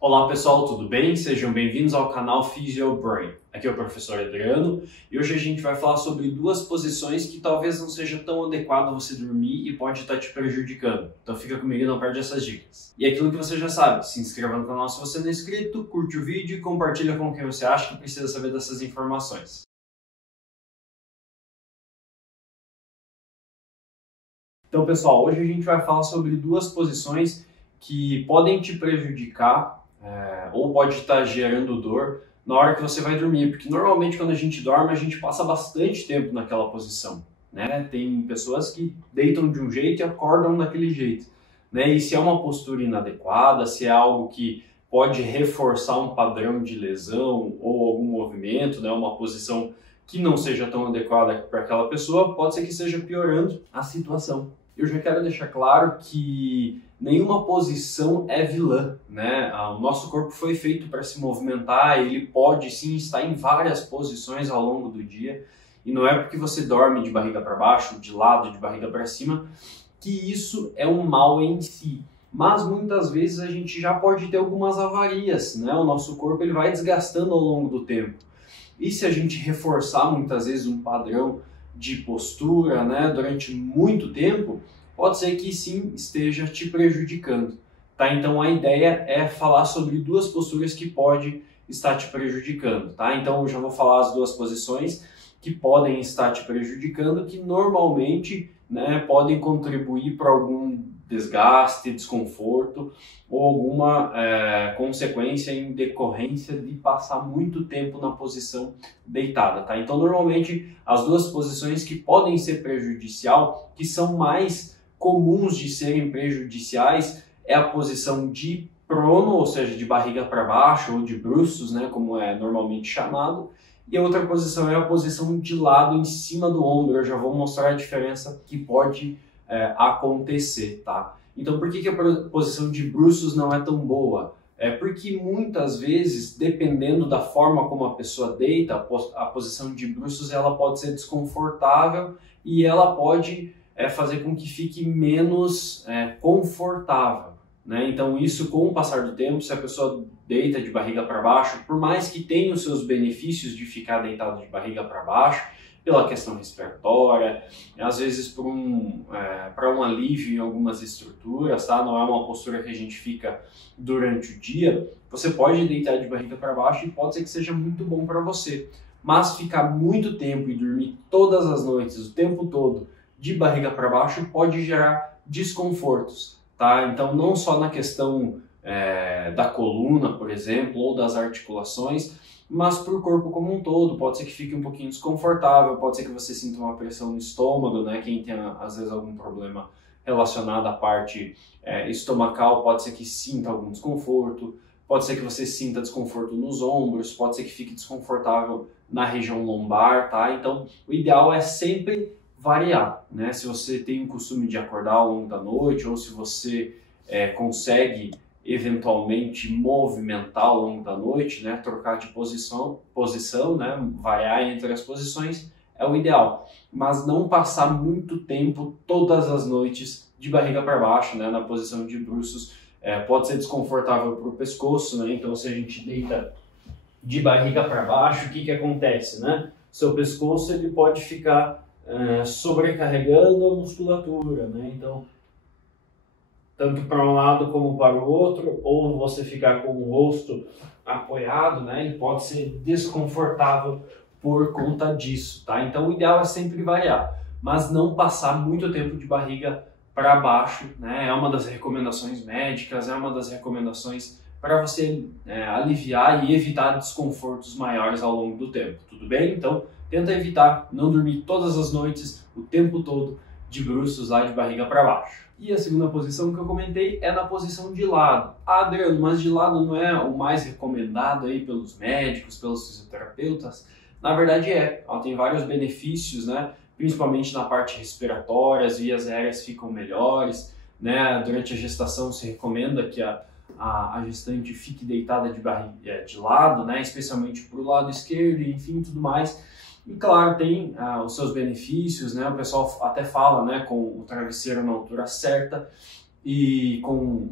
Olá pessoal, tudo bem? Sejam bem-vindos ao canal Physio Brain. Aqui é o professor Adriano e hoje a gente vai falar sobre duas posições que talvez não seja tão adequado você dormir e pode estar te prejudicando. Então fica comigo e não perde essas dicas. E aquilo que você já sabe, se inscreva no canal se você não é inscrito, curte o vídeo e compartilha com quem você acha que precisa saber dessas informações. Então pessoal, hoje a gente vai falar sobre duas posições que podem te prejudicar ou pode estar gerando dor na hora que você vai dormir, porque normalmente quando a gente dorme a gente passa bastante tempo naquela posição, né? Tem pessoas que deitam de um jeito e acordam daquele jeito, né? E se é uma postura inadequada, se é algo que pode reforçar um padrão de lesão ou algum movimento, né? Uma posição que não seja tão adequada para aquela pessoa, pode ser que esteja piorando a situação. Eu já quero deixar claro que nenhuma posição é vilã, né? O nosso corpo foi feito para se movimentar, ele pode sim estar em várias posições ao longo do dia, e não é porque você dorme de barriga para baixo, de lado, de barriga para cima, que isso é um mal em si. Mas muitas vezes a gente já pode ter algumas avarias, né? O nosso corpo ele vai desgastando ao longo do tempo. E se a gente reforçar muitas vezes um padrão de postura, né, durante muito tempo, pode ser que sim esteja te prejudicando, tá? Então a ideia é falar sobre duas posturas que pode estar te prejudicando, tá? Então eu já vou falar as duas posições que podem estar te prejudicando, que normalmente, né, podem contribuir para algum desgaste, desconforto ou alguma consequência em decorrência de passar muito tempo na posição deitada, tá? Então, normalmente, as duas posições que podem ser prejudicial, que são mais comuns de serem prejudiciais, é a posição de prono, ou seja, de barriga para baixo, ou de bruços, né, como é normalmente chamado, e a outra posição é a posição de lado em cima do ombro. Eu já vou mostrar a diferença que pode acontecer, tá? Então, por que a posição de bruços não é tão boa? É porque muitas vezes, dependendo da forma como a pessoa deita, a posição de bruços ela pode ser desconfortável e ela pode fazer com que fique menos confortável, né? Então, isso com o passar do tempo, se a pessoa deita de barriga para baixo, por mais que tenha os seus benefícios de ficar deitado de barriga para baixo, pela questão respiratória, às vezes para um alívio em algumas estruturas, tá? Não é uma postura que a gente fica durante o dia. Você pode deitar de barriga para baixo e pode ser que seja muito bom para você, mas ficar muito tempo e dormir todas as noites, o tempo todo, de barriga para baixo pode gerar desconfortos, tá? Então não só na questão da coluna, por exemplo, ou das articulações, mas para o corpo como um todo. Pode ser que fique um pouquinho desconfortável, pode ser que você sinta uma pressão no estômago, né? Quem tem às vezes algum problema relacionado à parte estomacal, pode ser que sinta algum desconforto, pode ser que você sinta desconforto nos ombros, pode ser que fique desconfortável na região lombar, tá? Então, o ideal é sempre variar, né? Se você tem o costume de acordar ao longo da noite, ou se você consegue eventualmente movimentar ao longo da noite, né, trocar de posição, né, variar entre as posições é o ideal, mas não passar muito tempo todas as noites de barriga para baixo, né, na posição de bruços. Pode ser desconfortável para o pescoço, né? Então se a gente deita de barriga para baixo, o que acontece, né? Seu pescoço ele pode ficar sobrecarregando a musculatura, né? Então tanto para um lado como para o outro, ou você ficar com o rosto apoiado, né? Ele pode ser desconfortável por conta disso, tá? Então o ideal é sempre variar, mas não passar muito tempo de barriga para baixo, né? É uma das recomendações médicas, é uma das recomendações para você aliviar e evitar desconfortos maiores ao longo do tempo, tudo bem? Então tenta evitar não dormir todas as noites, o tempo todo, de bruços lá de barriga para baixo. E a segunda posição que eu comentei é na posição de lado. Ah, Adriano, mas de lado não é o mais recomendado aí pelos médicos, pelos fisioterapeutas? Na verdade ela tem vários benefícios, né? Principalmente na parte respiratória, as vias aéreas ficam melhores, né? Durante a gestação se recomenda que a gestante fique deitada de lado, né? Especialmente para o lado esquerdo, enfim, tudo mais. E claro, tem os seus benefícios, né? O pessoal até fala, né, com o travesseiro na altura certa, e com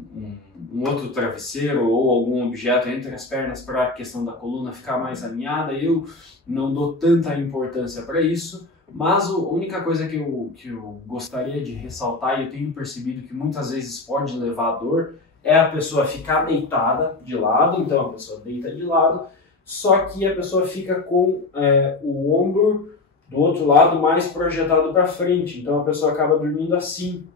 um outro travesseiro ou algum objeto entre as pernas para a questão da coluna ficar mais alinhada. Eu não dou tanta importância para isso, mas a única coisa que eu gostaria de ressaltar, e eu tenho percebido que muitas vezes pode levar a dor, é a pessoa ficar deitada de lado. Então a pessoa deita de lado, só que a pessoa fica com o ombro do outro lado mais projetado para frente, então a pessoa acaba dormindo assim,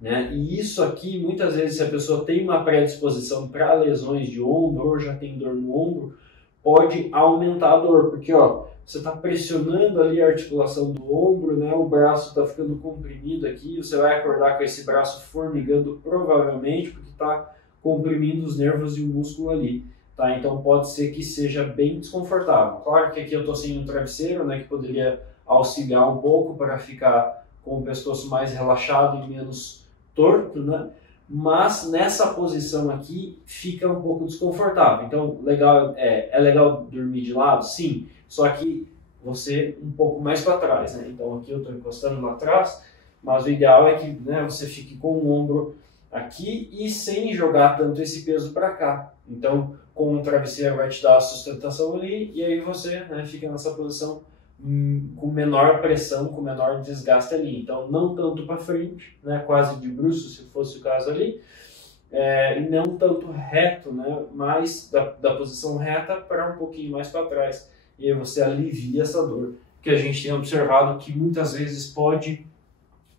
né? E isso aqui, muitas vezes, se a pessoa tem uma predisposição para lesões de ombro ou já tem dor no ombro, pode aumentar a dor, porque ó, você está pressionando ali a articulação do ombro, né? O braço está ficando comprimido aqui, você vai acordar com esse braço formigando provavelmente porque está comprimindo os nervos e o músculo ali. Tá? Então pode ser que seja bem desconfortável. Claro que aqui eu estou sem um travesseiro, né, que poderia auxiliar um pouco para ficar com o pescoço mais relaxado e menos torto, né? Mas nessa posição aqui fica um pouco desconfortável. Então legal, é legal dormir de lado? Sim, só que você um pouco mais para trás, né? Então aqui eu estou encostando lá atrás, mas o ideal é que, né, você fique com o ombro aqui e sem jogar tanto esse peso para cá. Então com o travesseiro vai te dar a sustentação ali e aí você, né, fica nessa posição com menor pressão, com menor desgaste ali. Então não tanto para frente, né, quase de bruço se fosse o caso ali, e não tanto reto, né, mas da posição reta para um pouquinho mais para trás. E aí você alivia essa dor que a gente tem observado que muitas vezes pode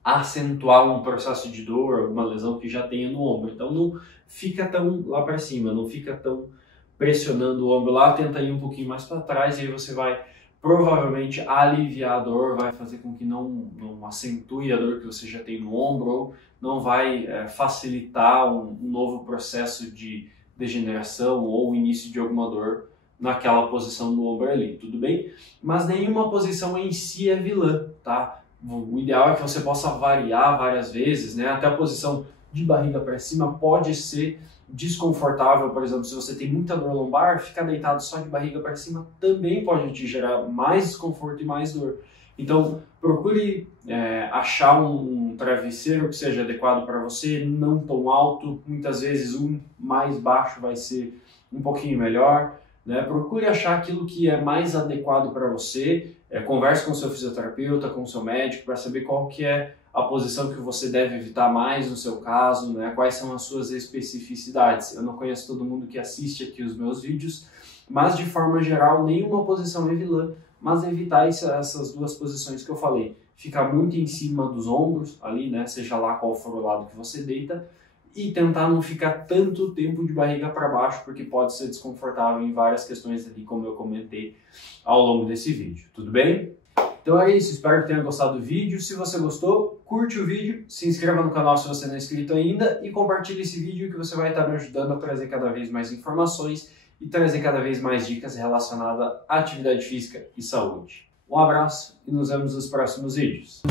acentuar um processo de dor, alguma lesão que já tenha no ombro. Então não fica tão lá para cima, não fica tão pressionando o ombro lá, tenta ir um pouquinho mais para trás e aí você vai provavelmente aliviar a dor, vai fazer com que não acentue a dor que você já tem no ombro, ou não vai facilitar um novo processo de degeneração ou início de alguma dor naquela posição do ombro ali, tudo bem? Mas nenhuma posição em si é vilã, tá? O ideal é que você possa variar várias vezes, né? Até a posição de barriga para cima pode ser desconfortável. Por exemplo, se você tem muita dor lombar, ficar deitado só de barriga para cima também pode te gerar mais desconforto e mais dor. Então, procure achar um travesseiro que seja adequado para você, não tão alto. Muitas vezes um mais baixo vai ser um pouquinho melhor, né? Procure achar aquilo que é mais adequado para você. Converse com o seu fisioterapeuta, com o seu médico, para saber qual que é a posição que você deve evitar mais no seu caso, né? Quais são as suas especificidades. Eu não conheço todo mundo que assiste aqui os meus vídeos, mas de forma geral, nenhuma posição é vilã, mas evitar essas duas posições que eu falei. Ficar muito em cima dos ombros ali, né? Seja lá qual for o lado que você deita, e tentar não ficar tanto tempo de barriga para baixo, porque pode ser desconfortável em várias questões ali, como eu comentei ao longo desse vídeo. Tudo bem? Então é isso, espero que tenha gostado do vídeo. Se você gostou, curte o vídeo, se inscreva no canal se você não é inscrito ainda e compartilhe esse vídeo que você vai estar me ajudando a trazer cada vez mais informações e trazer cada vez mais dicas relacionadas à atividade física e saúde. Um abraço e nos vemos nos próximos vídeos.